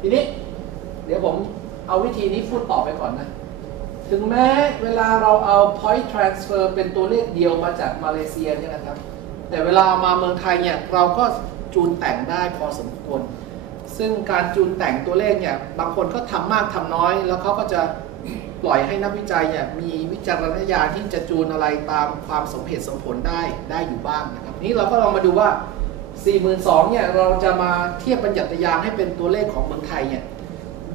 ทีนี้ เดี๋ยวผมเอาวิธีนี้พูดต่อไปก่อนนะ ถึงแม้เวลาเราเอา point transfer เป็นตัวเลขเดียวมาจากมาเลเซียเนี่ยนะครับ แต่เวลาเอามาเมืองไทยเนี่ยเราก็จูนแต่งได้พอสมควร ซึ่งการจูนแต่งตัวเลขเนี่ยบางคนก็ทำมากทำน้อย แล้วเขาก็จะปล่อยให้นักวิจัยเนี่ยมีวิจารณญาณที่จะจูนอะไรตามความสมเหตุสมผลได้ได้อยู่บ้างนะครับ นี้เราก็ลองมาดูว่า 42,000เนี่ยเราจะมาเทียบบัญญัติยางให้เป็นตัวเลขของเมืองไทยเนี่ย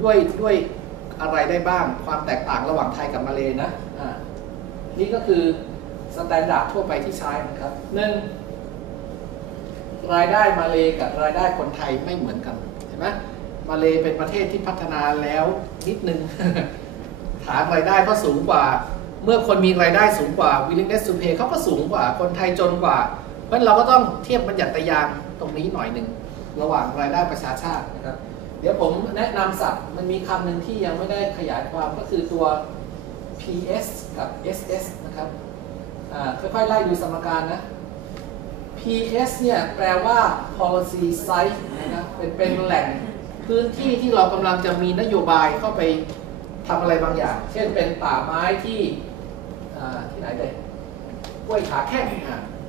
ด้วยด้วยอะไรได้บ้างความแตกต่างระหว่างไทยกับมาเลนะอ่านี่ก็คือสแตนดาร์ดทั่วไปที่ใช้นะครับหนึ่งรายได้มาเลกับรายได้คนไทยไม่เหมือนกันเห็นไหมมาเลเป็นประเทศที่พัฒนาแล้วนิดนึง ฐานรายได้ก็สูงกว่า เมื่อคนมีรายได้สูงกว่า willingness to pay เขาก็สูงกว่า คนไทยจนกว่า เพราะฉะนั้นเราก็ต้องเทียบบัญญัติยางตรงนี้หน่อยหนึ่งระหว่างรายได้ประชาชาตินะครับ เดี๋ยวผมแนะนำศัพท์มันมีคำหนึ่งที่ยังไม่ได้ขยายความก็คือตัว PS กับ SS นะครับค่อยๆไล่ดูสมการนะ PS เนี่ยแปลว่า policy site นะครับเป็นเป็นแหล่งพื้นที่ที่เรากำลังจะมีนโยบายเข้าไปทำอะไรบางอย่าง เช่นเป็นป่าไม้ที่ที่ไหนเลย ห้วยขาแข้ง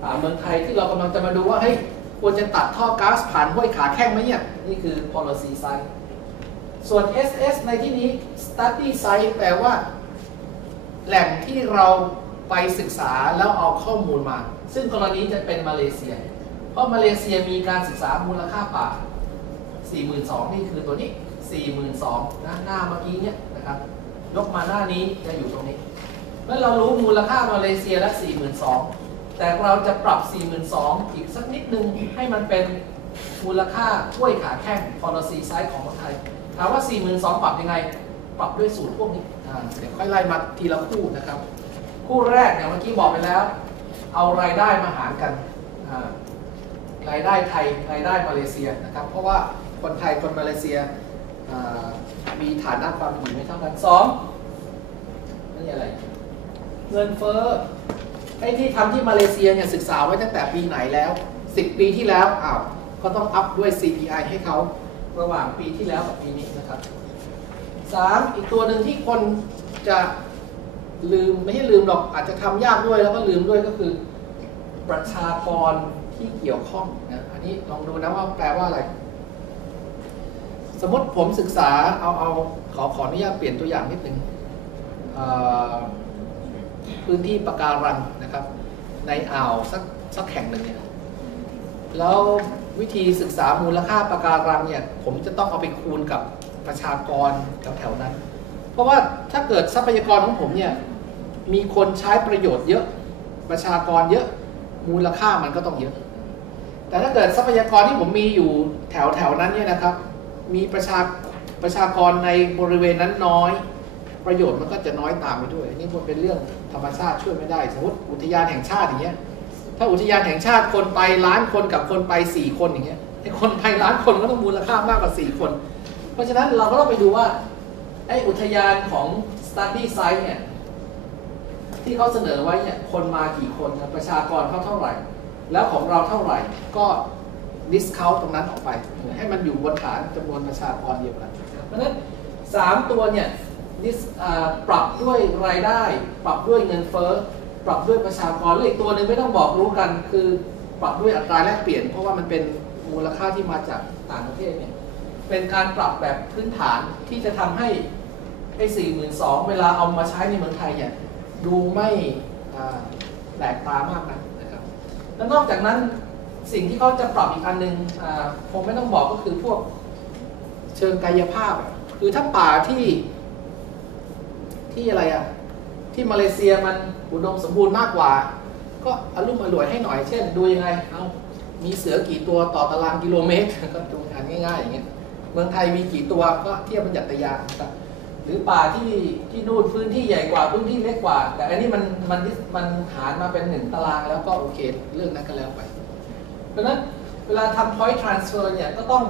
อ่าเมืองไทยที่เรากำลังจะมาดูว่าเฮ้ยควรจะตัดท่อก๊าซผ่านห้วยขาแข้งไหมเนี่ยนี่คือ policy site ส่วน SS ในที่นี้ study site แปลว่า แหล่งที่เราไปศึกษาแล้วเอาข้อมูลมา ซึ่งกรณีจะเป็นมาเลเซีย เพราะมาเลเซียมีการศึกษามูลค่าป่า 42,000 นี่คือตัวนี้ 42,000นะหน้าเมื่อกี้เนี่ยนะครับ ยกมาหน้านี้จะอยู่ตรงนี้ เมื่อเรารู้มูลค่ามาเลเซียละ 42,000 แต่เราจะปรับ 42,000 อีกสักนิดนึงให้มันเป็นมูลค่าถ้วยขาแข้ง policy size ของคนไทย ถามว่า 42,000 ปรับยังไง ปรับด้วยสูตรพวกนี้เดี๋ยวค่อยไล่มาทีละคู่นะครับ คู่แรกเนี่ยเมื่อกี้บอกไปแล้ว เอารายได้มาหารกันรายได้ไทยรายได้มาเลเซียนะครับ เพราะว่าคนไทยคนมาเลเซียมีฐานะความอยู่ไม่เท่ากันสองนี่อะไร เงินเฟ้อไอ้ที่ทำที่มาเลเซียเนี่ยศึกษาไว้ตั้งแต่ปีไหนแล้ว 10 ปีที่แล้วอ้าวก็ต้องอัพด้วย CPI ให้เขาระหว่างปีที่แล้วกับปีนี้นะครับสามอีกตัวหนึ่งที่คนจะลืมไม่ใช่ลืมหรอกอาจจะทำยากด้วยแล้วก็ลืมด้วยก็คือ ประชากรที่เกี่ยวข้องนะอันนี้ลองดูนะว่าแปลว่าอะไร สมมติผมศึกษาเอาเอาขอขออนุญาตเปลี่ยนตัวอย่างนิดนึงเอ่อ พื้นที่ปะการังนะครับ ในอ่าวสักสักแห่งหนึ่งเนี่ยแล้ววิธีศึกษามูลค่าปะการังเนี่ยผมจะต้องเอาไปคูณกับประชากรแถวๆนั้น เพราะว่าถ้าเกิดทรัพยากรของผมเนี่ยมีคนใช้ประโยชน์เยอะประชากรเยอะมูลค่ามันก็ต้องเยอะ แต่ถ้าเกิดทรัพยากรที่ผมมีอยู่แถวแถวนั้นเนี่ยนะครับ มีประชาประชากรในบริเวณนั้นน้อย ประโยชน์มันก็จะน้อยตามไปด้วยนี่มันเป็นเรื่องธรรมชาติช่วยไม่ได้ สมมติอุทยานแห่งชาติอย่างเงี้ยถ้าอุทยานแห่งชาติคนไปล้านคนกับคนไปสี่คนอย่างเงี้ยไอ้คนไปล้านคนก็ต้องมูลค่ามากกว่าสี่คน เพราะฉะนั้นเราก็ต้องไปดูว่าไอ้อุทยานของ study site เนี่ยที่เขาเสนอไว้เนี่ยคนมากี่คนประชากรเขาเท่าไหร่ แล้วของเราเท่าไหร่ก็ discount ตรงนั้นออกไป ให้มันอยู่บนฐานจำนวนประชากรเดียวกันเพราะฉะนั้นสามตัวเนี่ย ปรับด้วยรายได้ ปรับด้วยเงินเฟ้อปรับด้วยประชากรและอีกตัวหนึ่งไม่ต้องบอกรู้กัน คือปรับด้วยอัตราแลกเปลี่ยน เพราะว่ามันเป็นมูลค่าที่มาจากต่างประเทศเนี่ยเป็นการปรับแบบพื้นฐานที่จะทำให้ไอ้สี่หมื่นสองเวลาเอามาใช้ในเมืองไทยเนี่ยดูไม่แปลกตามากนะนะครับแล้วนอกจากนั้นสิ่งที่เขาจะปรับอีกอันหนึ่งคงไม่ต้องบอกก็คือพวกเชิงกายภาพ คือถ้าป่าที่ ที่อะไรอะที่มาเลเซียมันอุดมสมบูรณ์มากกว่า ก็อารมณ์อร่วยให้หน่อยเช่น ดูยังไงเอามีเสือกี่ตัวต่อตารางกิโลเมตรก็ดูงานง่ายๆอย่างเงี้ยเมืองไทยมีกี่ตัวก็เทียบบัญญัติยาครับหรือป่าที่ที่นู่นพื้นที่ใหญ่กว่าพื้นที่เล็กกว่า แต่อันนี้มันมันมันหารมาเป็นหนึ่งตารางแล้วก็โอเคเรื่องนั้นก็แล้วไป เพราะฉะนั้นเวลาทำ point transfer เนี่ยก็ต้อง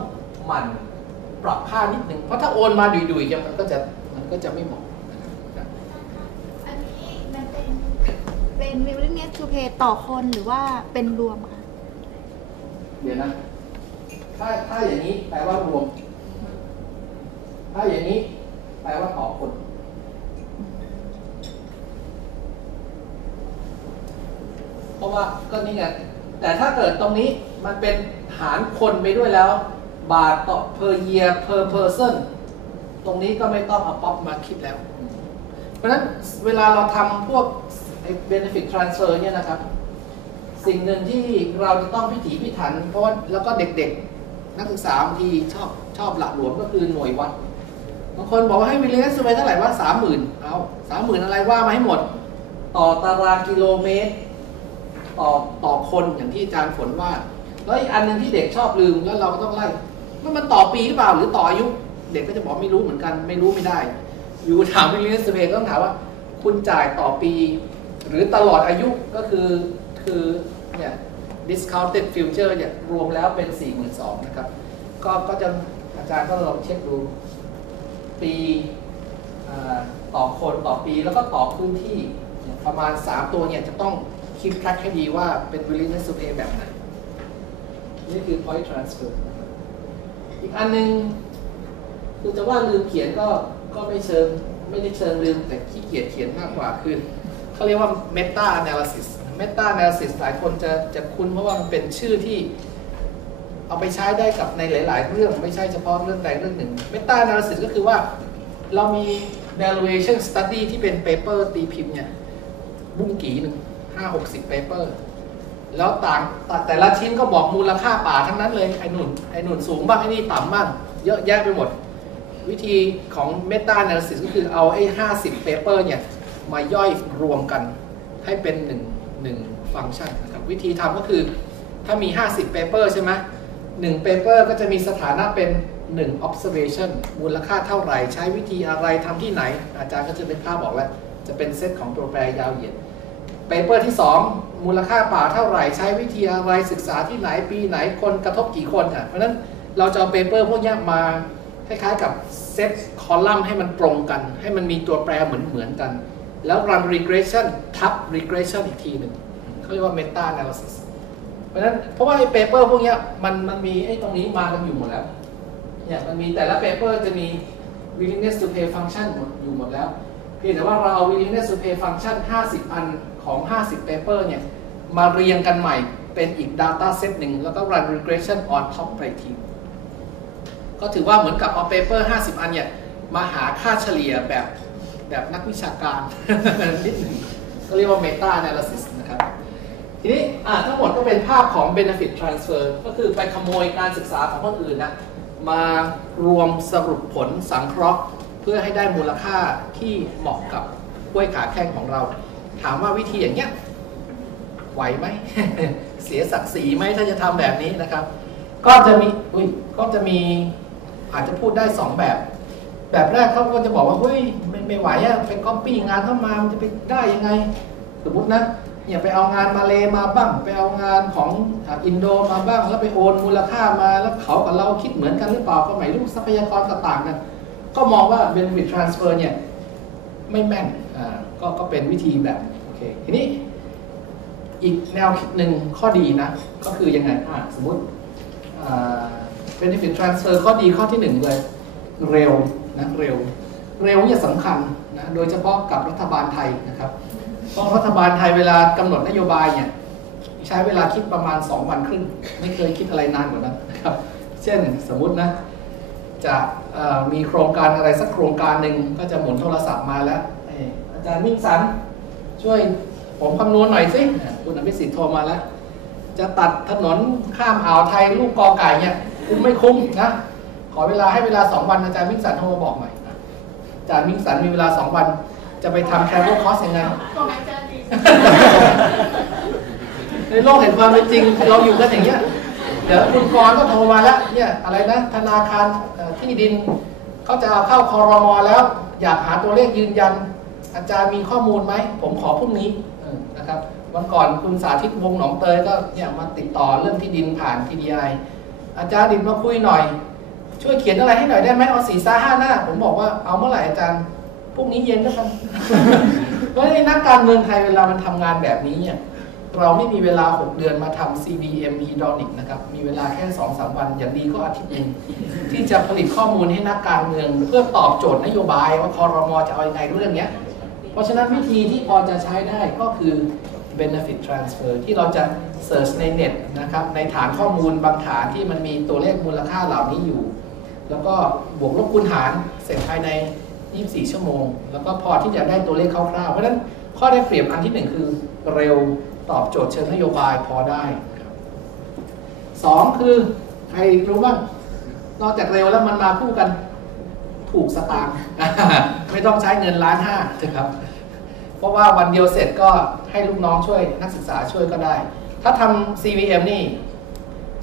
หมั่นปรับค่านิดหนึ่งเพราะถ้าโอนมาดุยๆเนี่ยมันก็จะมันก็จะไม่เหมาะนะครับ อันนี้มันเป็น เป็น willingness to pay ต่อคนหรือว่าเป็นรวมคะเดี๋ยวนะ ถ้าถ้าอย่างนี้แปลว่ารวม ถ้าอย่างนี้แปลว่าต่อคน เพราะว่าก็นี่ไง แต่ถ้าเกิดตรงนี้มันเป็นหารคนไปด้วยแล้ว บาทต่อ per year per person ตรงนี้ก็ไม่ต้องเอาป๊อปมาคิดแล้ว เพราะฉะนั้นเวลาเราทำพวกไอ้ benefit transfer เนี่ยนะครับ สิ่งหนึ่งที่เราจะต้องพิถีพิถัน เพราะว่าแล้วก็เด็กๆ นักศึกษาบางทีชอบชอบหลักหลวมก็คือหน่วยวัดบางคนบอกว่าให้วิลเลนซ์ไปเท่าไหร่ว่าสามหมื่นเอาสามหมื่นอะไรว่ามาให้หมด ต่อตารางกิโลเมตร ต่อต่อคนอย่างที่อาจารย์ฝนว่า แล้วอีกอันหนึ่งที่เด็กชอบลืมแล้วเราก็ต้องไล่ว่ามันต่อปีหรือเปล่าหรือต่ออายุ เด็กก็จะบอกไม่รู้เหมือนกัน ไม่รู้ไม่ได้ อยู่ถามวิลเลนซ์เพก็ต้องถามว่า คุณจ่ายต่อปี หรือตลอดอายุก็คือคือเนี่ย discounted future เนี่ยรวมแล้วเป็น 42,000นะครับ ก็ก็จะอาจารย์ก็ลองเช็คดูปีต่อคนต่อปีแล้วก็ต่อพื้นที่ประมาณ 3 ตัวเนี่ยจะต้องคิดแทร็กให้ดีว่าเป็น willingness to pay แบบไหน นี่คือ point transfer นะครับอีกอันหนึง คือจะว่าลืมเขียนก็ก็ไม่เชิง ไม่ได้เชิงลืมแต่ขี้เกียจเขียนมากกว่าคือ เขาเรียกว่า meta analysis meta analysis หลายคนจะจะคุ้นเพราะว่ามันเป็นชื่อที่เอาไปใช้ได้กับในหลาย ๆ เรื่องไม่ใช่เฉพาะเรื่องใดเรื่องหนึ่ง meta analysis ก็คือว่าเรามี valuation study ที่เป็น paper ตีพิมพ์เนี่ยบุ้งกี่หนึ่งห้าหกสิบ paper แล้วต่างแต่ละชิ้นก็บอกมูลค่าป่าทั้งนั้นเลย ไอ้นุ่นไอ้นุ่นสูงบ้างไอ้นี่ต่ำบ้าง เยอะแยะไปหมด วิธีของ Meta Analysis ก็คือเอาไอ้50 paper เนี่ย มาย่อยรวมกันให้เป็น1 1ฟังก์ชันนะครับวิธีทำก็คือถ้ามี 50 paper ใช่ไหม1 paper ก็จะมีสถานะเป็น 1 observation มูลค่าเท่าไหร่ ใช้วิธีอะไรทำที่ไหน อาจารย์ก็จะเป็นภาพบอกแล้ว จะเป็นเซตของตัวแปรยาวเหยียดเปเปอร์ที่ 2 มูลค่าป่าเท่าไหร่ ใช้วิธีอะไรศึกษาที่ไหนปีไหนคนกระทบกี่คนอะเพราะฉะนั้นเราจะเอาเปเปอร์พวกนี้มาคล้ายๆกับเซตคอลัมน์ให้มันตรงกัน ให้มันมีตัวแปรเหมือนๆกัน แล้ว run regression ทับ regression อีกทีหนึ่งเขาเรียกว่า meta analysis เพราะนั้นเพราะว่าไอ้เปเปอร์พวกนี้มันมันมีไอ้ตรงนี้มากันอยู่หมดแล้วเนี่ยมันมีแต่ละเปเปอร์จะมี willingness to pay function หมดอยู่หมดแล้ว เพียงแต่ว่าเราเอา willingness to pay function 50 อันของ 50 paper เนี่ยมาเรียงกันใหม่เป็นอีก data set หนึ่งแล้วก็ run regression on top ไปอีกทีก็ถือว่าเหมือนกับเอา paper 50 อันเนี่ยมาหาค่าเฉลี่ยแบบ แบบนักวิชาการนิดหนึ่งก็เรียกว่า meta analysis นะครับ ทีนี้ทั้งหมดก็เป็นภาพของ benefit transfer ก็คือไปขโมยการศึกษาของคนอื่นนะมารวมสรุปผลสังเคราะห์ เพื่อให้ได้มูลค่าที่เหมาะกับกล้วยขาแข้งของเรา ถามว่าวิธีอย่างเงี้ยไหวไหม เสียศักดิ์ศรีไหมถ้าจะทำแบบนี้นะครับ ก็จะมีอุ้ยก็จะมีอาจจะพูดได้สองแบบ แบบแรกเขาก็จะบอกว่าเฮ้ย ไม่ไหวอะไปก๊อปปี้งานเข้ามามันจะไปได้ยังไง สมมตินะอย่าไปเอางานมาเลมาบ้าง ไปเอางานของอินโดมาบ้าง แล้วไปโอนมูลค่ามาแล้วเขากับเราคิดเหมือนกันหรือเปล่าก็ไม่รู้ทรัพยากรต่างๆกันก็มองว่า benefit transfer เนี่ยไม่แม่นอ่าก็ก็เป็นวิธีแบบโอเคทีนี้อีกแนวคิดหนึ่งข้อดีนะ ก็คือยังไงอ่าสมมติอ่า benefit transfer ข้อดีข้อที่หนึ่งเลย เร็วนะเร็ว เร็วเนี่ยสำคัญนะโดยเฉพาะกับรัฐบาลไทยนะครับเพราะรัฐบาลไทยเวลากำหนดนโยบายเนี่ยใช้เวลาคิดประมาณ 2 วันครึ่ง ไม่เคยคิดอะไรนานกว่านั้นนะครับ เช่นสมมุตินะจะมีโครงการอะไรสักโครงการหนึ่งก็จะหมุนโทรศัพท์มาแล้วอาจารย์มิ่งสันช่วยผมคำนวณหน่อยสิอุณอภิสิทธิ์โทรมาแล้ว จะตัดถนนข้ามอ่าวไทยลูกกอไก่เนี่ยคุ้มไม่คุ้มนะขอเวลาให้เวลา 2 วันอาจารย์มิ่งสันโทรมาบอกหน่อย จารย์มิ่งสันมีเวลา2วัน จะไปทำแคร์โรคอสยังไงในโลกแห่งความเป็นจริงเราอยู่กันอย่างเงี้ยเดี๋ยวคุณกรณ์ก็โทรมาแล้วเนี่ยอะไรนะธนาคารที่ดินเขาจะเอาเข้าคอรมอแล้ว อยากหาตัวเลขยืนยัน อาจารย์มีข้อมูลไหม ผมขอพรุ่งนี้นะครับวันก่อนคุณสาธิตวงหนองเตยก็เนี่ยมาติดต่อเรื่องที่ดินผ่านทีดีไออาจารย์ดินมาคุยหน่อย ช่วยเขียนอะไรให้หน่อยได้ไหมเอาสี่ซ่าห้าหน้า ผมบอกว่าเอาเมื่อไหร่อาจารย์พรุ่งนี้เย็นแล้วกันเพราะไอ้นักการเมืองไทยเวลามันทำงานแบบนี้เนี่ยเราไม่มีเวลา 6 เดือนมาทำ CBM Hedonic นะครับ มีเวลาแค่ 2-3 วัน อย่างดีก็อาทิตย์หนึงที่จะผลิตข้อมูลให้นักการเมือง เพื่อตอบโจทย์นโยบายว่าคอรมอจะเอาอยัางไงเรื่องเนี้ยเพราะฉะนั้นวิธีที่พอจะใช้ได้ก็คือ benefit transfer ที่เราจะ search ในเน็ตนะครับ ในฐานข้อมูลบางฐานที่มันมีตัวเลขมูลค่าเหล่านี้อยู่ แล้วก็บวกลบคูณหารเสร็จภายใน 24 ชั่วโมง แล้วก็พอที่จะได้ตัวเลขคร่าวๆ เพราะฉะนั้นข้อได้เปรียบอันที่หนึ่งคือเร็วตอบโจทย์เชิงนโยบายพอได้ครับสองคือใครรู้บ้างนอกจากเร็วแล้วมันมาคู่กันถูกสตางค์ไม่ต้องใช้เงินล้านห้านะครับ เพราะว่าวันเดียวเสร็จก็ให้ลูกน้องช่วยนักศึกษาช่วยก็ได้ ถ้าทำ CVM นี่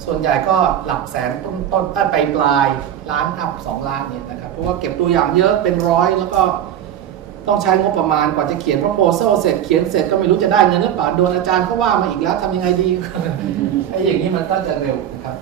ส่วนใหญ่ก็หลักแสนต้นต้นไปปลายล้านอัพสองล้านเนี่ยนะครับเพราะว่าเก็บตัวอย่างเยอะเป็นร้อยแล้วก็ต้องใช้งบประมาณกว่าจะเขียน proposal เสร็จเขียนเสร็จก็ไม่รู้จะได้เงินหรือเปล่าโดนอาจารย์เขาว่ามาอีกแล้วทำยังไงดีไอ้อย่างนี้มันก็จะเร็วนะครับ